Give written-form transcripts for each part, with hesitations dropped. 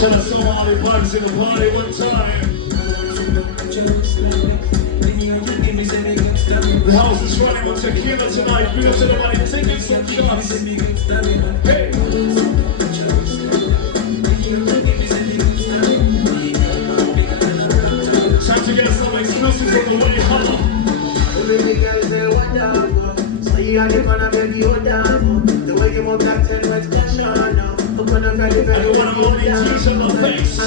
Shout out to all the parties in the party one time. The house is running on tequila tonight. Bring up to the money, taking some shots. Hey! Time to get some exclusive from the way home. The way you move that 10 words question. I want to blow the tears on my face.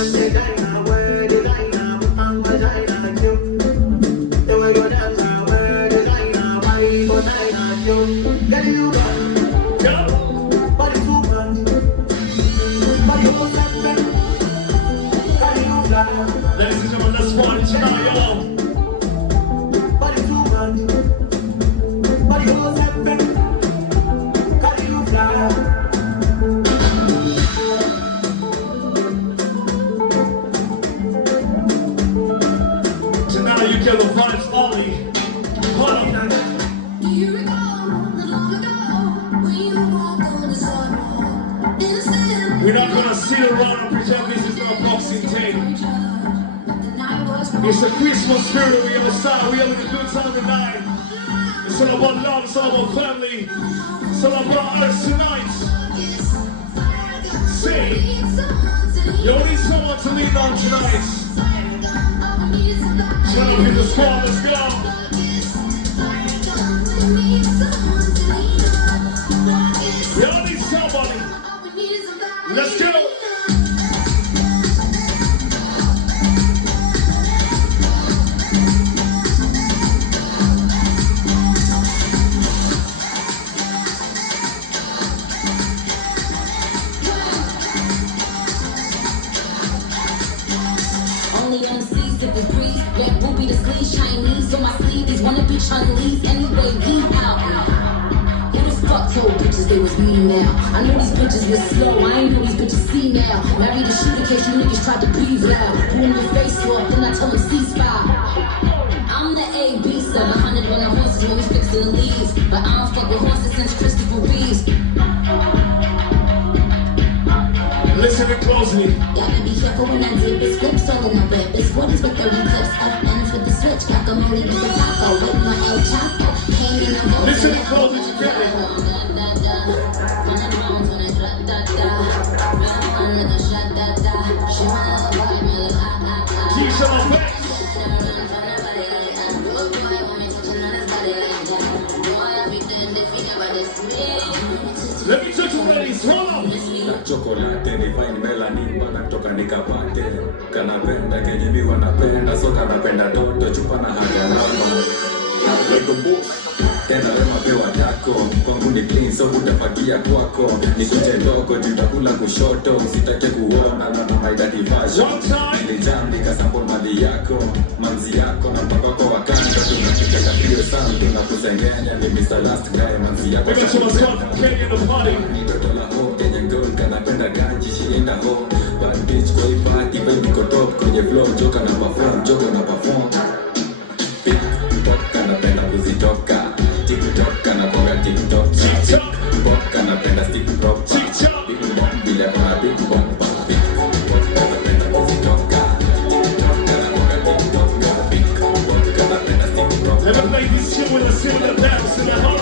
Ladies and gentlemen, let's party tonight, y'all. Tonight you get the vibes, Ollie. Hold on. Do you recall not long ago when you walked on the sidewalk? We're not gonna sit around and pretend this is not boxing tape. It's the Christmas spirit on the other side. We're having a good time tonight. It's all about love, it's all about family. It's all about us tonight. Say, you need someone to lean on tonight. Turn up in the squad, let's go. We all need somebody. Let's go. Chinese on my sleeve, these wanna be Chinese anyway, we out. Who the fuck told bitches they was me now? I know these bitches was slow, I ain't know these bitches see now. Married to shoot in case you niggas tried to breathe loud. Boom your face off, then I told them ceasefire. I'm the A-B, 700 on the horses when we fixin' the leaves. But I don't fuck with horses since Christopher Reeves. Listen it closely. Gotta be careful when I dip, it's flips all in the whip. It's 40s with 30 clips, FNs with the switch. Guacamole with the taco, with my El Chapo. Came in a boat. Listen it closely together. T-shirt on back. Let me touch you ladies, hold on. Chocolate ni fine melanin wana kutoka nikapate kanapenda kenye mi wanapenda so kanapenda toto chupa na hagalama like a boss tena wema pewa tako kwangu ni clean so utafagia kwako nikuje ndogo tutakula kushoto usitake kuona na maidadi version nilijandika sample mali yako manzi yako na mpaka kwa wakanda tunacheka hiyo sound tunakusengenya ni Mr. Last Guy manzi yako kanapenda ganji shienda ho bad bitch kwa hii party baby niko top kwenye flow joka na perform TikTok kanapenda kuzitoka TikTok kanapenda TikTok TikTok kanapenda stick prop TikTok bila kwa big bomb kanapenda kuzitoka TikTok kanapenda TikTok kanapenda stick prop. Let me play this shit with a similar bounce in the hall.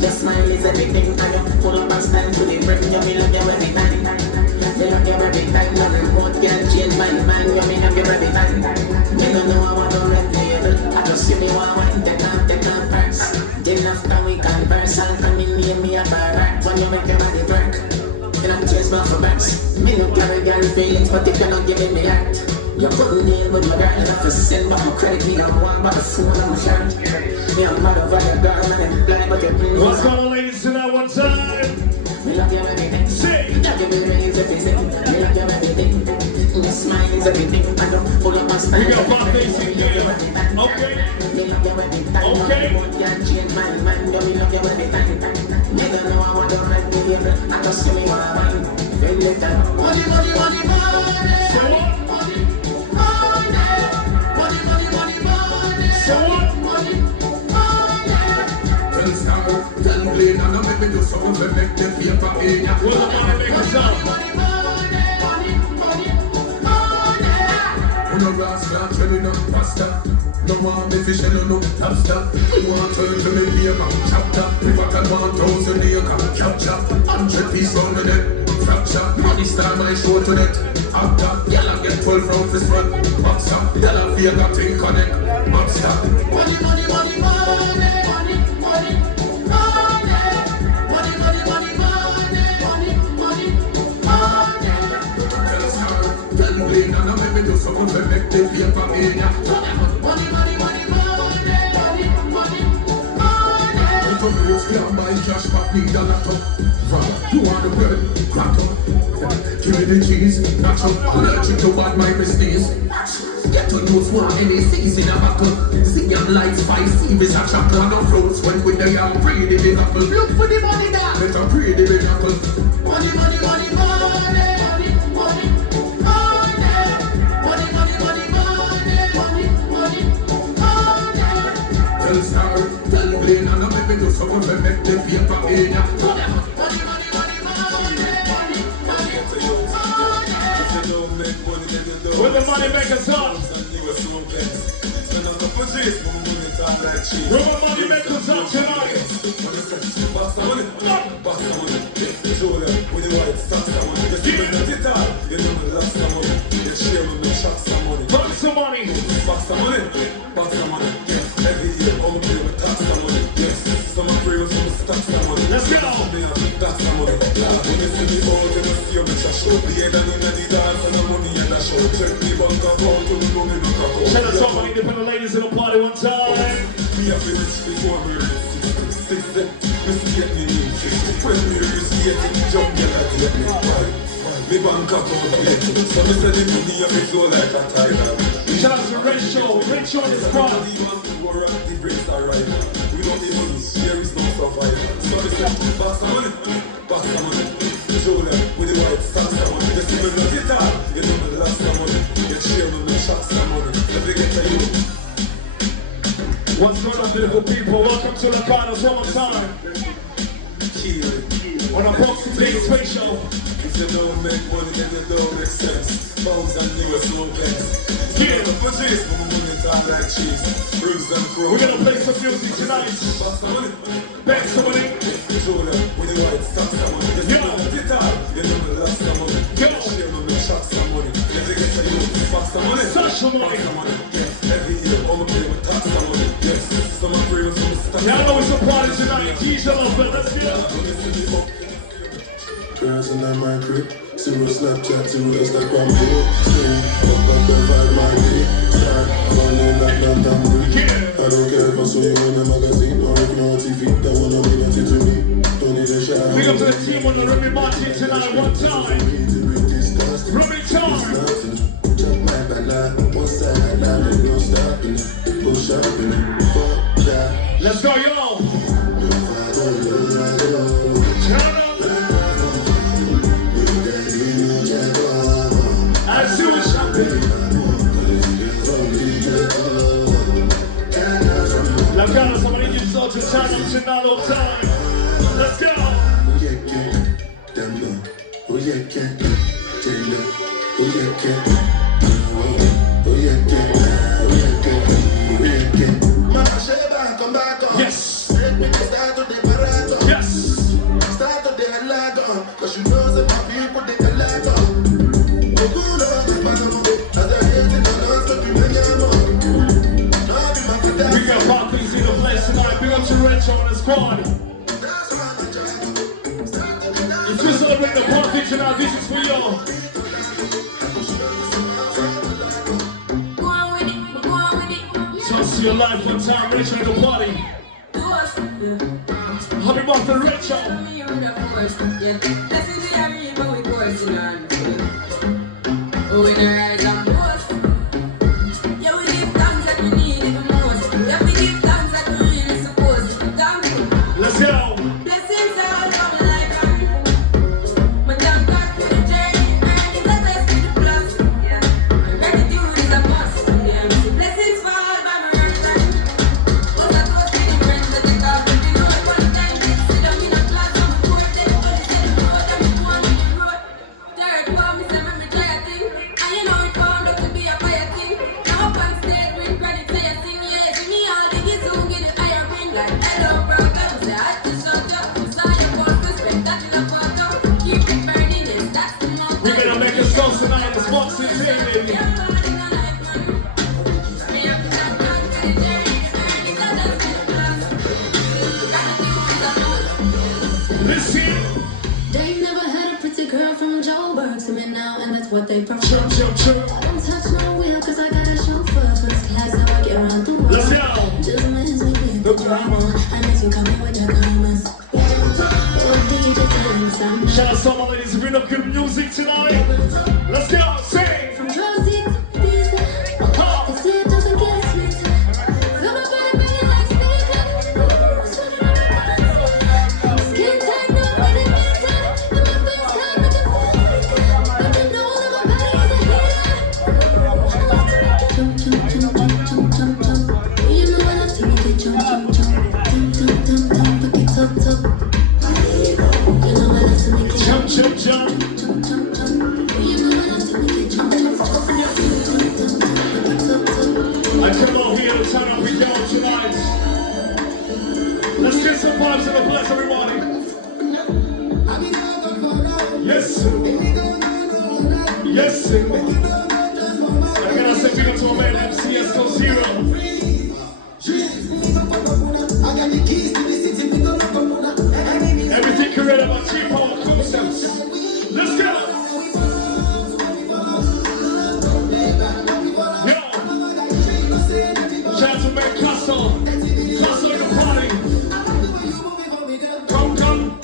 Just smile is everything, and you pull up and stand to the brim. You me love you every time. Me love you every time. No remote can change my mind. You me have you every time. Me don't know I want to red label. I just see me one wine, take off purse. Then after we converse, I'll come in near me a bar. When you make your body work, you don't chase me for backs. Me no carry girl feelings, but if you're not giving me that, you put me in with your girl. Enough to send back your credit. Me have one by the phone and my shirt. What's going on, ladies, tonight? One time. Say. We got my face in here. Okay. just see me wanna mind. Then let that money, money, money, money. So what? Money, money, money, money, money, money. So what? Money, money. Tell Star, tell Blaine, and I make me do something to make them paper in ya. Where's the money makers up? Money, money, money, money, money. No grass, not training up pasta. No more me fishing, no lobster. We want to turn to me paper chapter. If I can 1,000 acre capture 100 piece on the net. Fracture, money star my show to net. After, y'all get 12 rounds this run. Boxer, y'all feel that thing connect. Monster. Money, money, money, money, money, money, money, money, money, money, money, money, money. Tell Star, tell Blaine, and I make me do something to make them paper in ya. Money, money, money, money, money, money, money. Can't buy cash, but need a lot of. You want the bread, crack up. Give me the cheese, natch up. Allergic to bad my mistakes. Get to know small NACs in a bottle. See your lights, 5 CVs a chapel. No floats when with the young pretty big apple. Look for the money there. Better pretty big apple. Money, money, money, money, money, money, money, money, money, money, money, money, money. Tell Star, tell Blaine, and I make me do something to make the paper in ya. Money, money, money, money, money, money, money. Where the money makers up? Where the money makers up tonight? Bring some money. Let's go. Shout out to all my independent ladies in the party one time. Shout out to Rachel. Rachel on the spot. What's going on, beautiful people? Welcome to La-Gatos one more time. On a Boxing Day special. If you don't make money, then you don't make sense. Bones and US low best. Yeah. For cheese, money time like cheese. Bruise and crow. We're gonna play some music tonight. Back to money. With the white stocks, someone. You know the guitar, you know the last someone. Go. Share with me, shot some money. Let me get to you, fast some money. Such money. Every year, all the play with tax some money. Yes, some of the some stuff. Y'all know it's a party tonight. Keys are up, let's go. Girls in my crib, see what Snapchat, see what Instagram do. Still, fuck up the vibe, my day. Start running like London Bridge. I don't care if I saw you in a magazine or if you're on TV, that wanna be nothing to me. Don't even shout. Big up to the team on the Remy Martin tonight, one time. Remy time. Check my bala, one side, now there's no stopping. Go shopping, fuck that. Let's go, yo. Turn up. I see what's happening. La-Gatos, I'm gonna need you to start to turn up tonight all time. Let's go. Yes. Yes. Start to the Lago, cause you know that my people they can Lago. We got Barclays in the place tonight. Big up to Rachel on the squad. If you celebrate the party tonight, this is for you. Just your life one time, Rachel in the party. Happy birthday, Rachel. Let's go. Shout out to all my ladies who bring up good music tonight. Let's go, sing! Jump, jump. I come out here to turn up with y'all tonight. Let's get some vibes in the place, everybody. Yes. Yes. I gotta say big up to my man MCS Go Zero. Everything created by cheap power concepts. Let's go! Yo! Shout out to man Castle. Castle in the party. Come, come.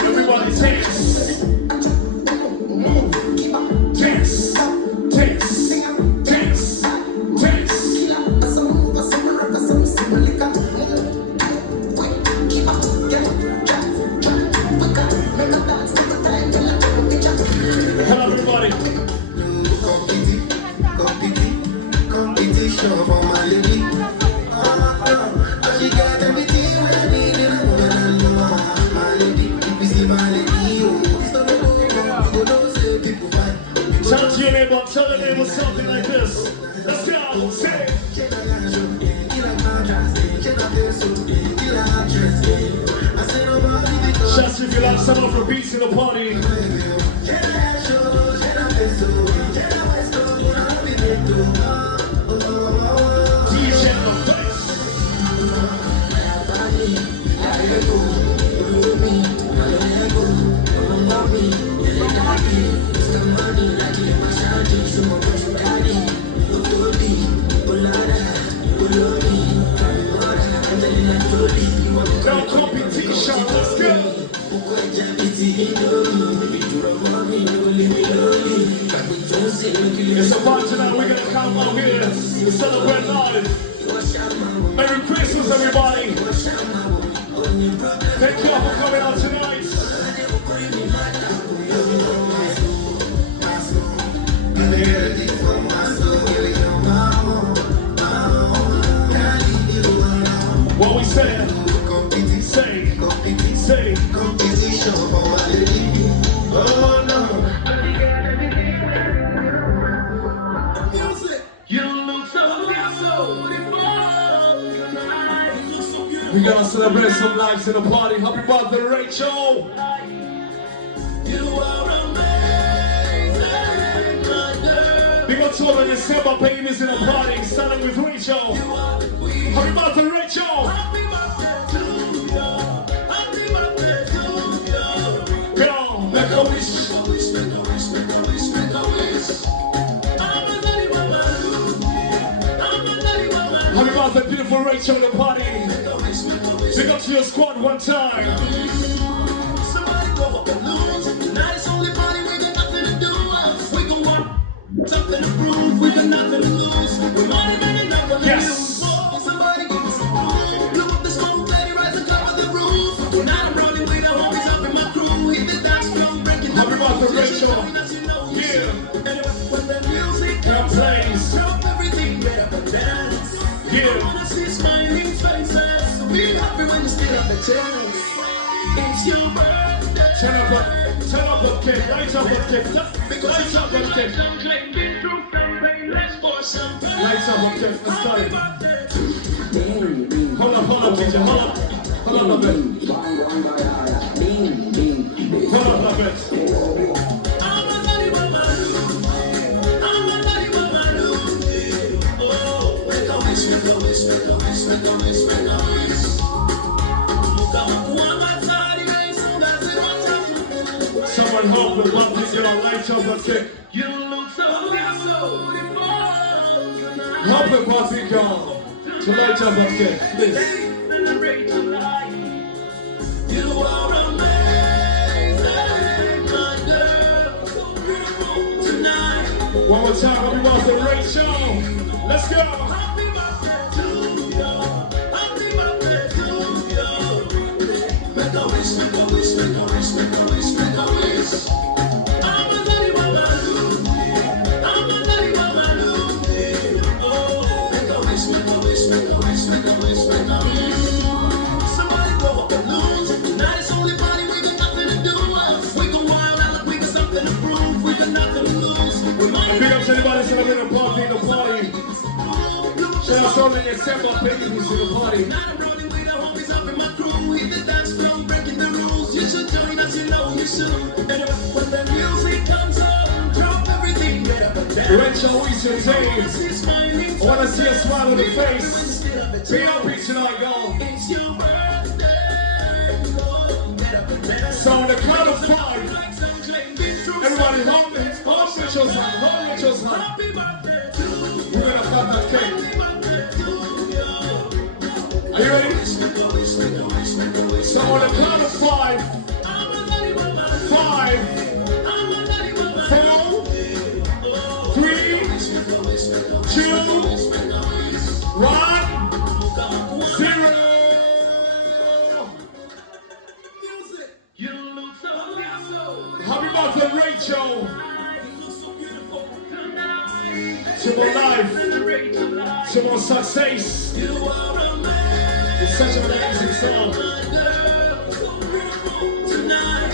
Everybody dance. Move. Dance. Dance. Dance. Dance. Hello, everybody. Competition for my lady. She got everything when I need it. My lady, if you see my lady, it's not a go, don't say people fight. Tell your neighbor, tell your neighbor something like this. Let's go, say it. Shots if you like some Afrobeats in the party. DJ in the face. No competition, let's go. It's a fun tonight, we're gonna come out here to celebrate life. Merry Christmas, everybody. Thank you all for coming out tonight. What we say? Say. Competition for my lady. Oh no. You look so beautiful tonight. We gotta celebrate some lives in the party. Happy birthday, Rachel. You are amazing, my girl. Big up to all the December babies in the party, starting with Rachel. Happy birthday, Rachel. Happy birthday to you. Happy birthday to you. Girl, make a wish. Make a wish, make a wish, make a wish. Happy birthday, beautiful Rachel in the party. Big up to your squad one time. Somebody go up and lose. Tonight is only party, we got nothing to do. We go on, something to prove. We got nothing to lose. We might have been enough to lose. Somebody give us a clue. Look up the smoke, let it rise and cover the roof. Tonight I'm rolling with the homies up in my crew. Hit the dance floor, breaking the rules. Happy birthday, Rachel. Yeah. When the music plays, everything better dance. Yeah. I wanna see smiling faces. So be happy when you still have the chance. It's your birthday. Turn up the cake. Light up the cake. Light up the cake. Light up the cake. Let's go. Hold up, DJ. Hold up a bit. Hold up a bit. Someone hope the button is gonna light up and say, you look so beautiful. Love the party, girl. To light up upstairs, please. You are amazing, my girl. So beautiful tonight. One more time, happy birthday, Rachel. Let's go. Happy birthday to you. Happy birthday to you. Make a wish, make a wish, make a wish, make a wish, make a wish. I'm a daddy, mama, I'm a daddy, mama, oh, make a wish, make a wish, make a wish, make a wish, make a wish. Somebody blow up the balloons. Tonight it's only party, we got nothing to do. We go wild out, we got something to prove. We got nothing to lose. Big up to anybody celebrating the party, the party. Shout out to all the December babies in the party. I'm rolling with the homies up in my crew. Hit the dance floor, breaking the rules. You should join us, you know you should. And when the music comes on, drop everything, get up and down. Rachel, we should I want to see a smile on the face. Be happy tonight, girl. It's your birthday. Get up and dance. So on the count of 5, everybody hold Rachel's hand, hold Rachel's hand. Happy birthday to you. We're gonna cut that cake. Happy birthday to you. Are you ready? So on the count of 5, 5, 4, 3, 2, 1, 0. You look so beautiful. Happy birthday, Rachel. To more life, to more success. You are amazing. It's such an amazing song. Tonight,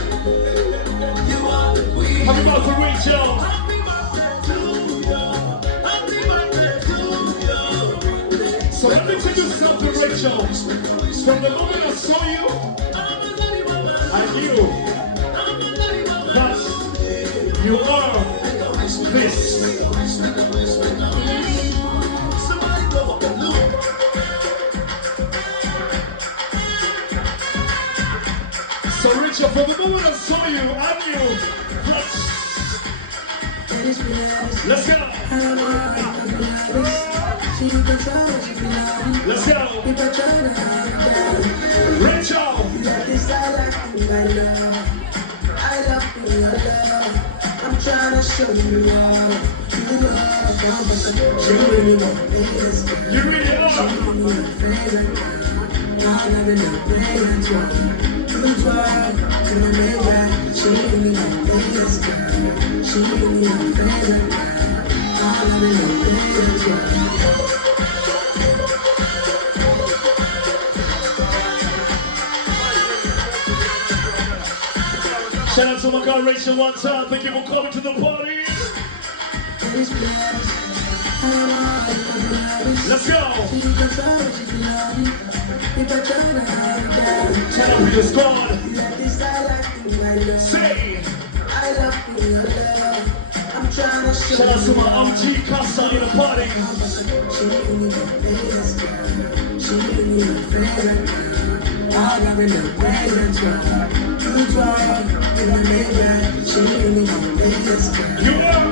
you are the queen. Happy birthday, Rachel. Happy birthday to you. Happy birthday to you. So let me tell you something, Rachel. From the moment I saw you, I knew that you are this. So Rachel, from the moment I saw you, I knew that. Let's go. Let's go. Rachel. I'm trying to show you love. You really are. Shout out to my girl Rachel one time. Thank you for coming to the party. Let's go. Shout out to your squad. Say. Shout out to my OG Casa in the party. You yes.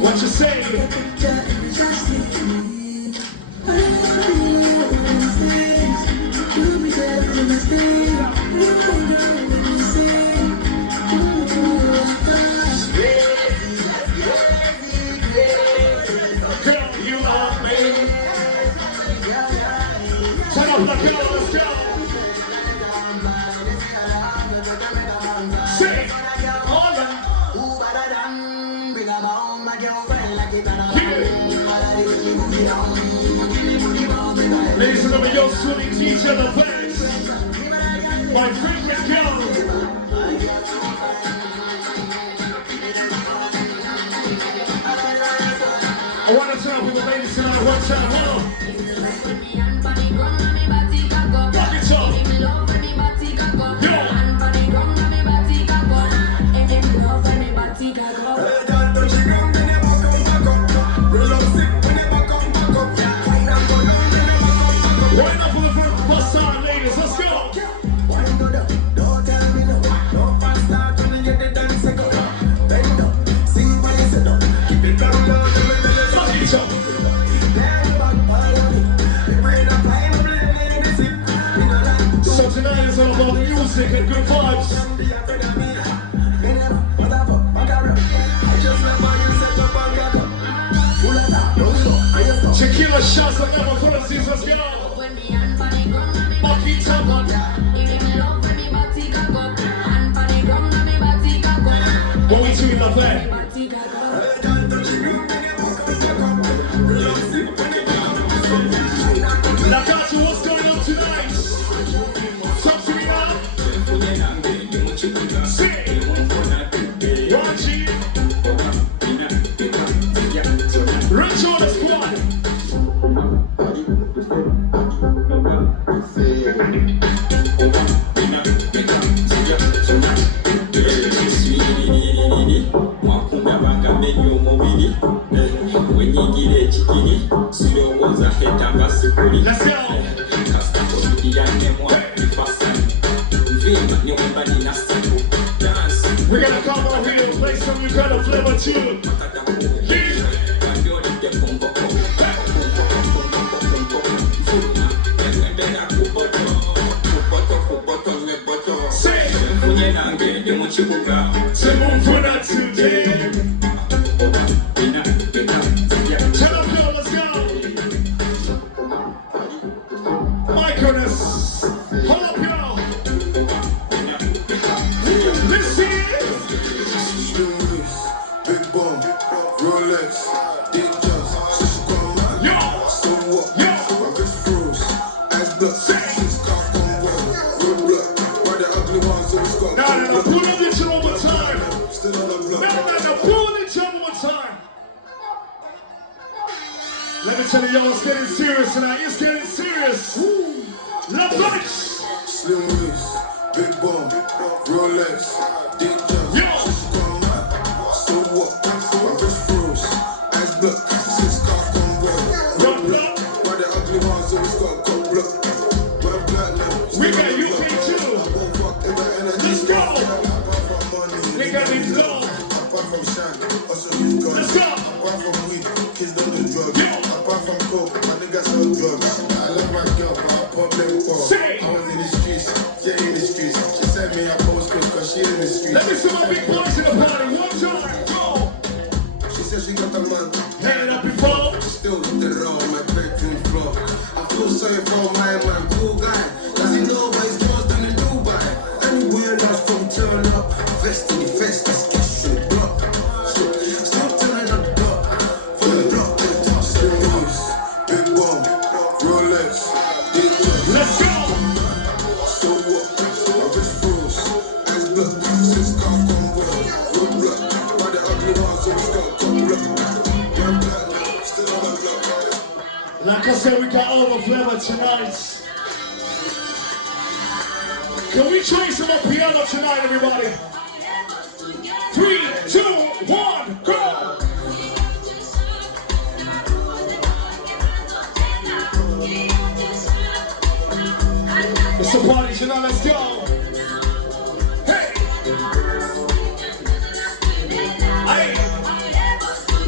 What you say? Ladies and gentlemen, your swimming teacher, the best, my favorite girl. I want to tell people, ladies tonight, one time, huh? Rock it up. Yo. Right up for the first bus the vibes. Tequila shots like never for the seasons, yo. Monkey top up. What we doing love that? La-Gatos, what's going on tonight? Talk to me now. Say, Raji. Rich on the squad. Let's go. We're gonna come over here and play some Uganda flavor too. Say, move for that today. Tell them, yo, let's go. My goodness. Hold up, y'all. Let's see it. Big bomb, Rolex, Danchall, Yo. so what? Yo. My bitch froze, eyes blood, Say. she's got one well, roadblock, why the ugly ones always got No, pull up this one more time. still on the block. No, pull this one more time. Let me tell you, y'all, it's getting serious tonight. It's getting serious. La-Gatos. Slim wheels, big bomb, Rolex, Danchall, Yo. so what? My bitch froze, eyes blood, she's got one well, Run block. why the ugly ones always got block. We're black now. We got UP too. Let's go. They got me low. Apart from shine, also use guns. Let's go. Apart from weed, kids don't do drugs. Yo. Apart from coke, my niggas sell drugs. I love my girl, but I pop them for. Say. I was in the streets, yeah, in the streets. She sent me a postcode cause she in the streets. Let me see my big boys in the party. One time. Go. She said she got a man, Hand up before. still with the raw on my bedroom floor. I feel sorry for my man, cool guy. Does he know about his boss done in Dubai? Anywhere else from turn up, vest in the vest, that's cash and block. Still turning up the block, for the block, the top still moves. Big bomb, Rolex, Danchall. Let's go. So what? My bitch froze, eyes blood, since car come well. Roadblock, why the ugly ones always got block. We're black now, still on the block. Like I said, we got all the flavor tonight. Can we try some up piano tonight, everybody? 3, 2, 1, go! It's a party tonight, let's go! Hey!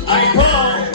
Aye, Paul!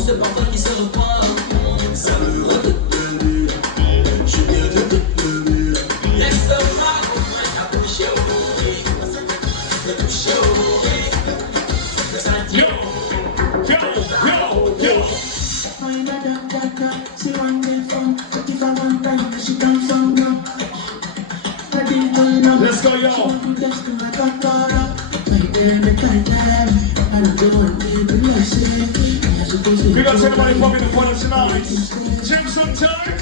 C'est parfois qui se repart. Salut à toute la vie. Je viens de toute la vie. Laisse-moi toucher au bruit. Toucher au bruit. Yo, yo, yo, yo. Let's go, yo. We got everybody popping the party tonight. Jim some time.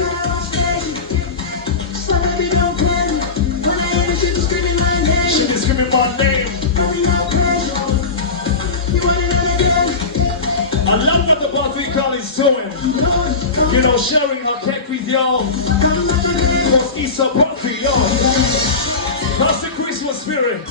She be screaming my name. I love what the birthday girl is doing. You know, sharing her cake with y'all. Because it's a birthday, y'all. That's the Christmas spirit.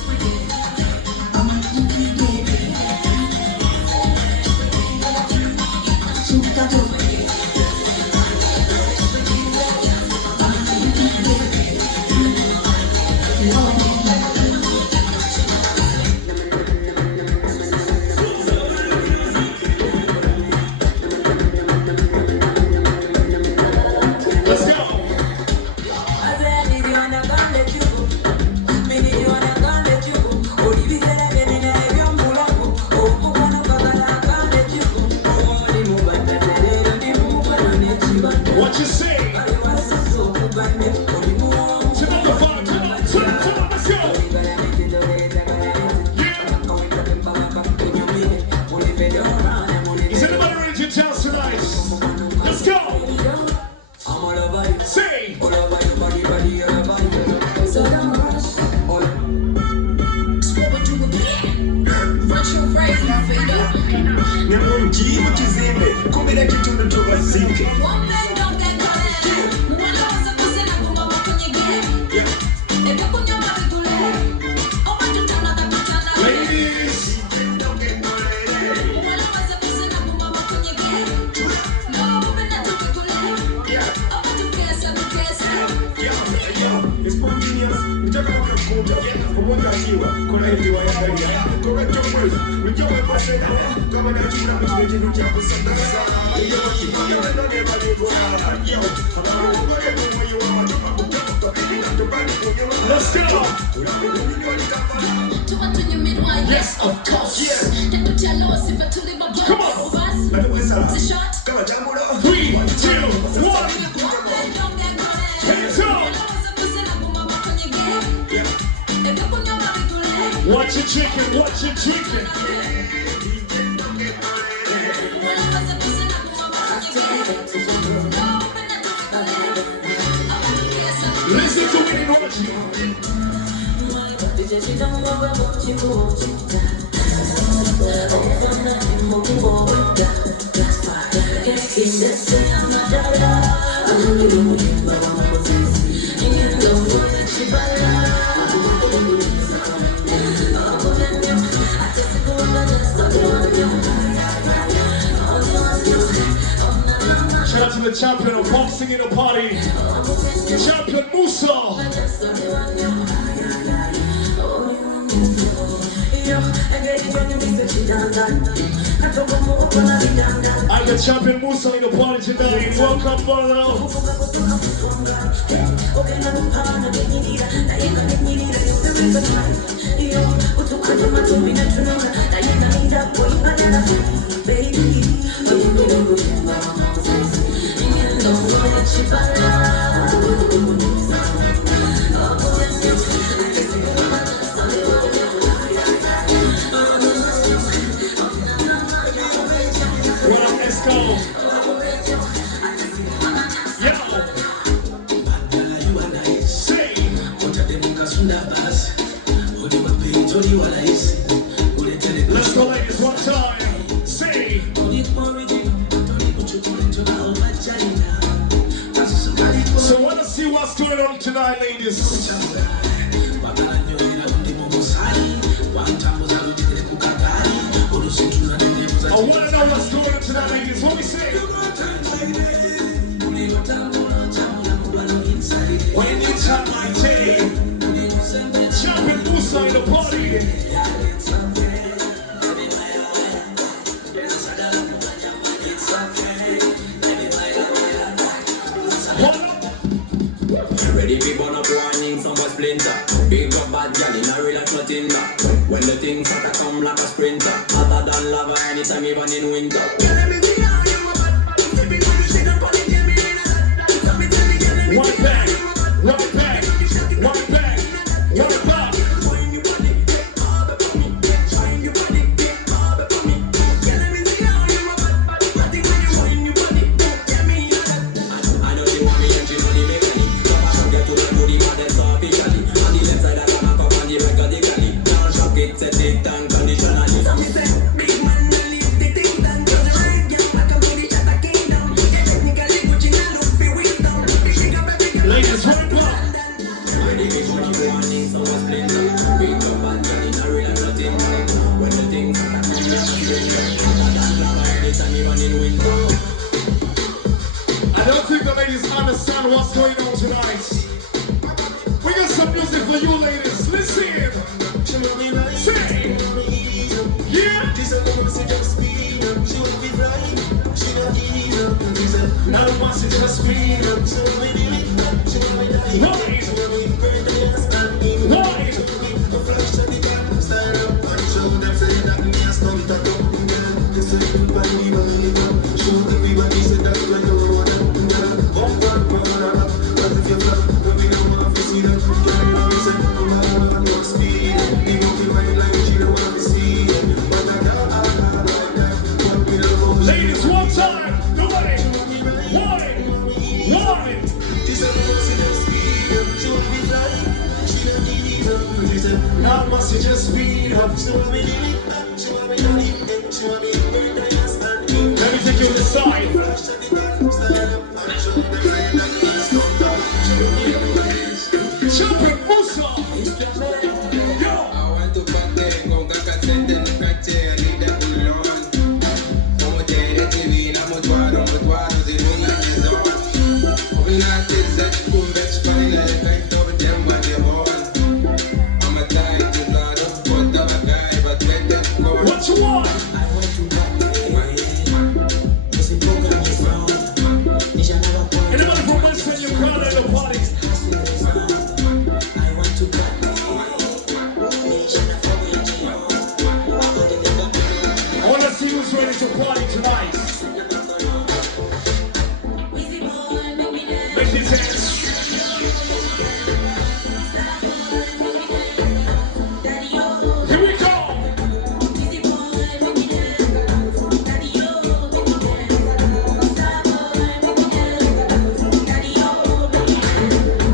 Let's go. What you say? To number 5, come on, let's go. Yeah. Is anybody ready to dance tonight? Let's go. Say. Ladies. Let's go. Yes, of course. Come on. 3, 2, 1. Hands up. What you drinking? What you drinking? Listen to me and watch you. Shout out to the champion of boxing in the party, Champion Musa. I'm the Champion Musa in the party tonight. Welcome, brother. Let's go. Yeah. Say. Let's go, ladies, one time. Say. So wanna see what's going on tonight, ladies? I wanna know what's going on tonight, ladies. What we say? When you tap my tape, Champion Musa in the party. Ready people no warning, some was splinter. Big up bad gal in a real life nothing that. When the things start to come like a sprinter, hotter than lava anytime even in winter. One back, one back, one back, one back. I don't think the ladies understand what's going on tonight. We got some music for you ladies. Listen. Say. Yeah. Now the ones that just speed up. Ladies, one time. Nobody. One. Now must you just speed up. Let me take you to the side. Jump it, Musa. Yo. I want to back there, go back and send them the catcher, lead them alone. Como te iré TV, la motuaro, se nunca te son. Una te set, un best final, el kaito, them what they want. I'm a tie to blood, what the guy, but let them go. What you want? I want to back there, cause the program is wrong. Anybody from Western Uganda in the party? I want to back I want to see who's ready to party tonight. Make it dance. Here we go.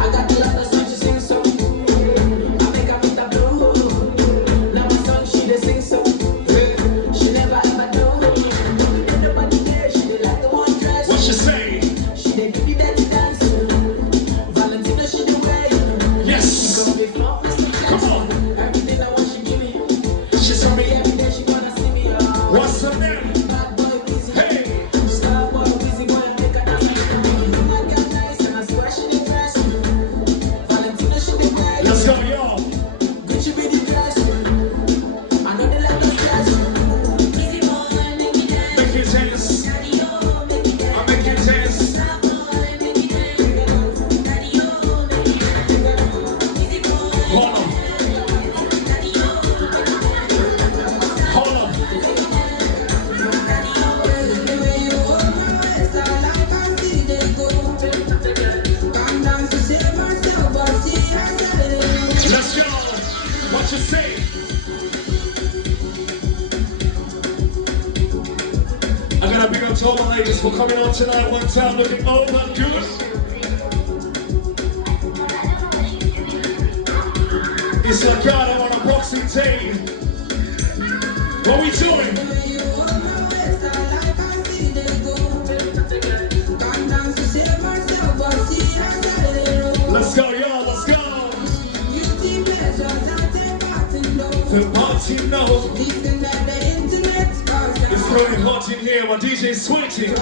I got the other song to sing so. I make her with the blue. Now my song she dey sing so. She never ever do. Nobody there, she dey like the one dress. What you say? She dey do the dirty dance. Valentina she dey wear. Yes. Gonna be flawless. Come on. Everything I want she give me. She told me, Every day she wanna see me. what's her name? Bad boy busy. Hey. Star boy busy boy and make her dance. My girl nice and I swear she dey dress. Valentina she dey wear. Let's go, y'all. Gucci be the dress. I know they like the dress. Make it dance. I make it dance. Hold on. Hold on. Let's go. What you say? I gotta big up to all the ladies for coming on tonight. One time looking over good. It's La-Gatos on a Boxing Day. What we doing? Let's go, y'all. Let's go. The party knows it's really hot in here. My DJ's sweating.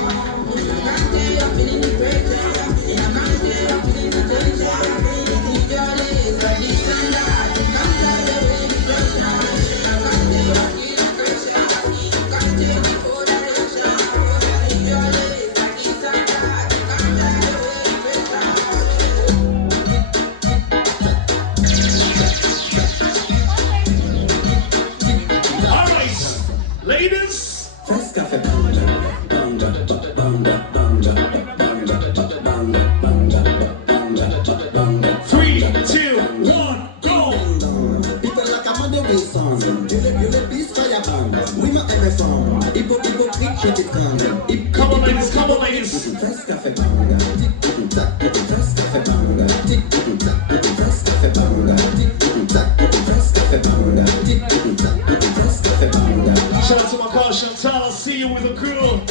Come on, ladies, come on, ladies. Shout out to my car, Chantal. I'll see you with a girl.